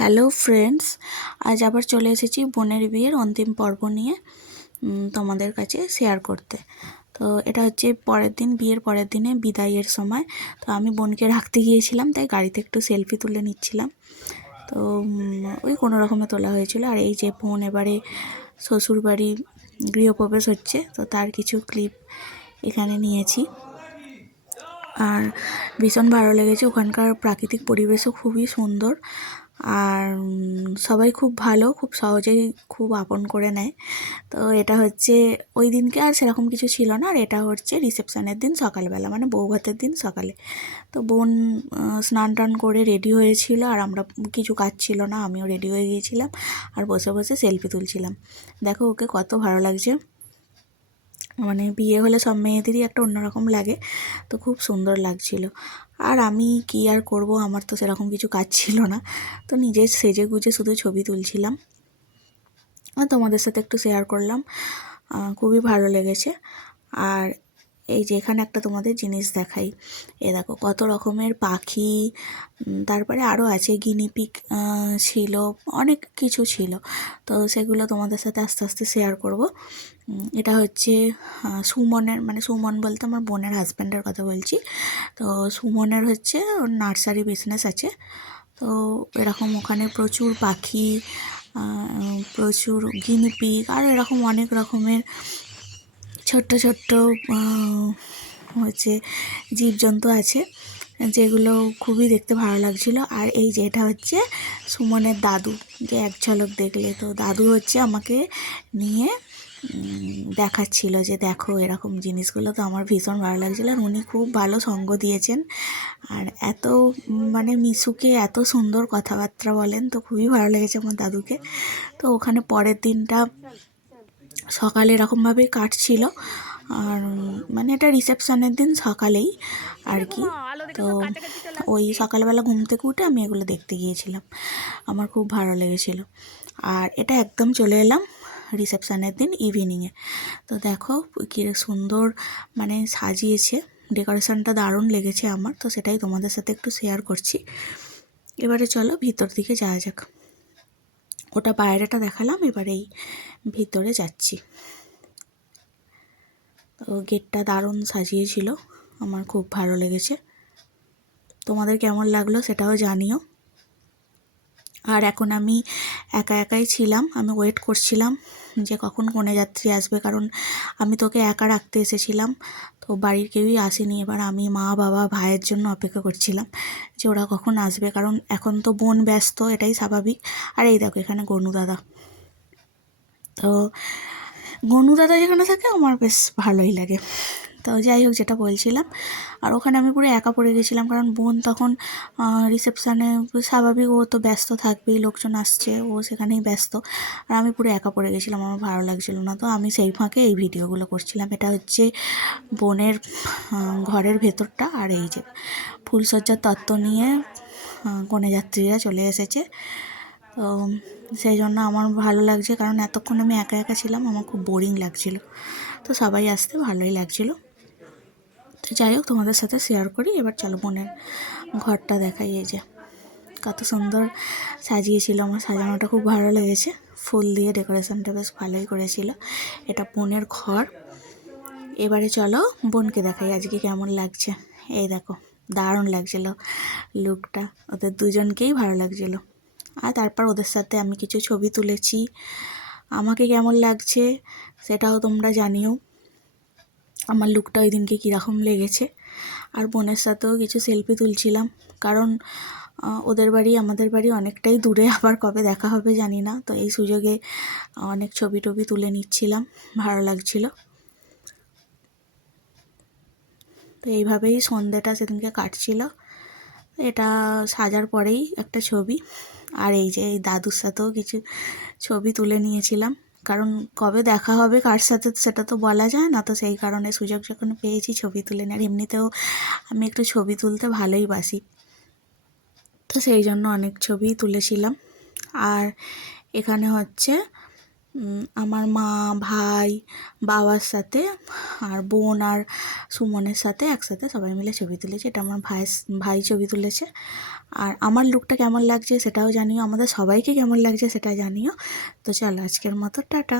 Hello friends, আজ আবার চলে এসেছি বোনের বিয়ের অন্তিম পর্ব নিয়ে তোমাদের কাছে শেয়ার করতে। তো এটা হচ্ছে পরের দিন, বিয়ের পরের দিনে বিদায়ের সময়। তো আমি বোনকে রাখতে গিয়েছিলাম, তাই গাড়িতে একটু সেলফি তুলে নিচ্ছিলাম। তো ওই কোনো রকমে তোলা হয়েছিল। আর এই যে বোন এবারে শ্বশুরবাড়ি গৃহপ্রবেশ হচ্ছে, তো তার কিছু ক্লিপ এখানে নিয়েছি। আর ভীষণ ভালো লেগেছে, ওখানকার প্রাকৃতিক পরিবেশও খুবই সুন্দর। আর সবাই খুব ভালো, খুব সহজেই খুব আপন করে নেয়। তো এটা হচ্ছে ওই দিনকে আর সেরকম কিছু ছিল না। আর এটা হচ্ছে রিসেপশনের দিন সকালবেলা, মানে বউ ভাতের দিন সকালে। তো বোন স্নান টান করে রেডি হয়েছিল, আর আমরা কিছু কাজ ছিল না, আমিও রেডি হয়ে গিয়েছিলাম আর বসে বসে সেলফি তুলছিলাম। দেখো ওকে কত ভালো লাগছে, মানে বিয়ে হলে সব মেয়েদেরই একটা অন্যরকম লাগে। তো খুব সুন্দর লাগছিল। আর আমি কি আর করব, আমার তো সেরকম কিছু কাজ ছিল না, তো নিজে সেজে গুজে শুধু ছবি তুলছিলাম আর তোমাদের সাথে একটু শেয়ার করলাম। খুবই ভালো লেগেছে। আর এই যে এখানে একটা তোমাদের জিনিস দেখাই, এ দেখো কত রকমের পাখি, তারপরে আরও আছে গিনিপিগ ছিল, অনেক কিছু ছিল। তো সেগুলো তোমাদের সাথে আস্তে আস্তে শেয়ার করব। এটা হচ্ছে সুমনের, মানে সুমন বলতে আমার বোনের হাজব্যান্ডের কথা বলছি। তো সুমনের হচ্ছে নার্সারি বিজনেস আছে। তো এরকম ওখানে প্রচুর পাখি, প্রচুর গিনিপিগ আর এরকম অনেক রকমের ছোট্ট ছোট্ট হচ্ছে জীবজন্তু আছে, যেগুলো খুবই দেখতে ভালো লাগছিল। আর এই যে এটা হচ্ছে সুমনের দাদু, যে এক ঝলক দেখলে, তো দাদু হচ্ছে আমাকে নিয়ে দেখাচ্ছিল যে দেখো এরকম জিনিসগুলো। তো আমার ভীষণ ভালো লাগছিল, আর উনি খুব ভালো সঙ্গ দিয়েছেন। আর এত মানে মিশুকে এত সুন্দর কথাবার্তা বলেন, তো খুবই ভালো লেগেছে আমার দাদুকে। তো ওখানে পরের দিনটা সকালে এরকমভাবেই কাটছিল। আর মানে এটা রিসেপশনের দিন সকালেই আর কি। তো ওই সকালবেলা ঘুম থেকে উঠে আমি এগুলো দেখতে গিয়েছিলাম, আমার খুব ভালো লেগেছিল। আর এটা একদম চলে এলাম রিসেপশনের দিন ইভিনিংয়ে। তো দেখো কী সুন্দর মানে সাজিয়েছে, ডেকোরেশনটা দারুণ লেগেছে আমার। তো সেটাই তোমাদের সাথে একটু শেয়ার করছি। এবারে চলো ভিতর দিকে যাওয়া যাক। ওটা বাইরেটা দেখালাম, এবার এই ভিতরে যাচ্ছি। তো গেটটা দারুণ সাজিয়েছিল, আমার খুব ভালো লেগেছে। তোমাদের কেমন লাগলো সেটাও জানিও। আর এখন আমি একা একাই ছিলাম, আমি ওয়েট করছিলাম যে কখন কনে যাত্রী আসবে, কারণ আমি তোকে একা রাখতে এসেছিলাম। তো বাড়ির কেউই আসেনি, এবার আমি মা বাবা ভাইয়ের জন্য অপেক্ষা করছিলাম যে ওরা কখন আসবে, কারণ এখন তো বোন ব্যস্ত, এটাই স্বাভাবিক। আর এই দেখো এখানে গনু দাদা। তো গনু দাদা যেখানে থাকে আমার বেশ ভালোই লাগে। তো যাই হোক, যেটা বলছিলাম, আর ওখানে আমি পুরো একা পড়ে গেছিলাম, কারণ বোন তখন রিসেপশানে, স্বাভাবিক ও তো ব্যস্ত থাকবেই, লোকজন আসছে, ও সেখানেই ব্যস্ত। আর আমি পুরো একা পড়ে গেছিলাম, আমার ভালো লাগছিল না। তো আমি সেই ফাঁকে এই ভিডিওগুলো করছিলাম। এটা হচ্ছে বোনের ঘরের ভেতরটা। আর এই যে ফুলসজ্জার তত্ত্ব নিয়ে কনে যাত্রীরা চলে এসেছে। তো সেই জন্য আমার ভালো লাগছে, কারণ এতক্ষণ আমি একা একা ছিলাম, আমার খুব বোরিং লাগছিল। তো সবাই আসতে ভালোই লাগছিলো। তো যাই হোক, তোমাদের সাথে শেয়ার করি। এবার চলো বোনের ঘরটা দেখাই। এই যে কত সুন্দর সাজিয়েছিল, আমার সাজানোটা খুব ভালো লেগেছে, ফুল দিয়ে ডেকোরেশনটা বেশ ভালোই করেছিল। এটা বোনের ঘর। এবারে চলো বোনকে দেখাই আজকে কেমন লাগছে। এই দেখো দারুণ লাগছিল লুকটা, ওদের দুজনকেই ভালো লাগছিল। আর তারপর ওদের সাথে আমি কিছু ছবি তুলেছি। আমাকে কেমন লাগছে সেটাও তোমরা জানিও, আমার লুকটা ওই দিনকে কীরকম লেগেছে। আর বোনের সাথেও কিছু সেলফি তুলছিলাম, কারণ ওদের বাড়ি আমাদের বাড়ি অনেকটাই দূরে, আবার কবে দেখা হবে জানি না। তো এই সুযোগে অনেক ছবি টবি তুলে নিচ্ছিলাম, ভালো লাগছিল। তো এইভাবেই সন্ধ্যেটা সেদিনকে কাটছিল। এটা সাজার পরেই একটা ছবি। আর এই যে এই দাদুর সাথেও কিছু ছবি তুলে নিয়েছিলাম, কারণ কবে দেখা হবে কার সাথে সেটা তো বলা যায় না। তো সেই কারণে সুযোগ যখন পেয়েছি ছবি তুলে নিই। আর এমনিতেও আমি একটু ছবি তুলতে ভালোই বাসি, তো সেই জন্য অনেক ছবিই তুলেছিলাম। আর এখানে হচ্ছে আমার মা, ভাই, বাবার সাথে আর বোন আর সুমনের সাথে একসাথে সবাই মিলে ছবি তুলেছি। এটা আমার ভাই ছবি তুলেছে। আর আমার লুকটা কেমন লাগছে সেটাও জানিও, আমাদের সবাইকে কেমন লাগছে সেটা জানিও। তো চলো আজকের মতো টাটা।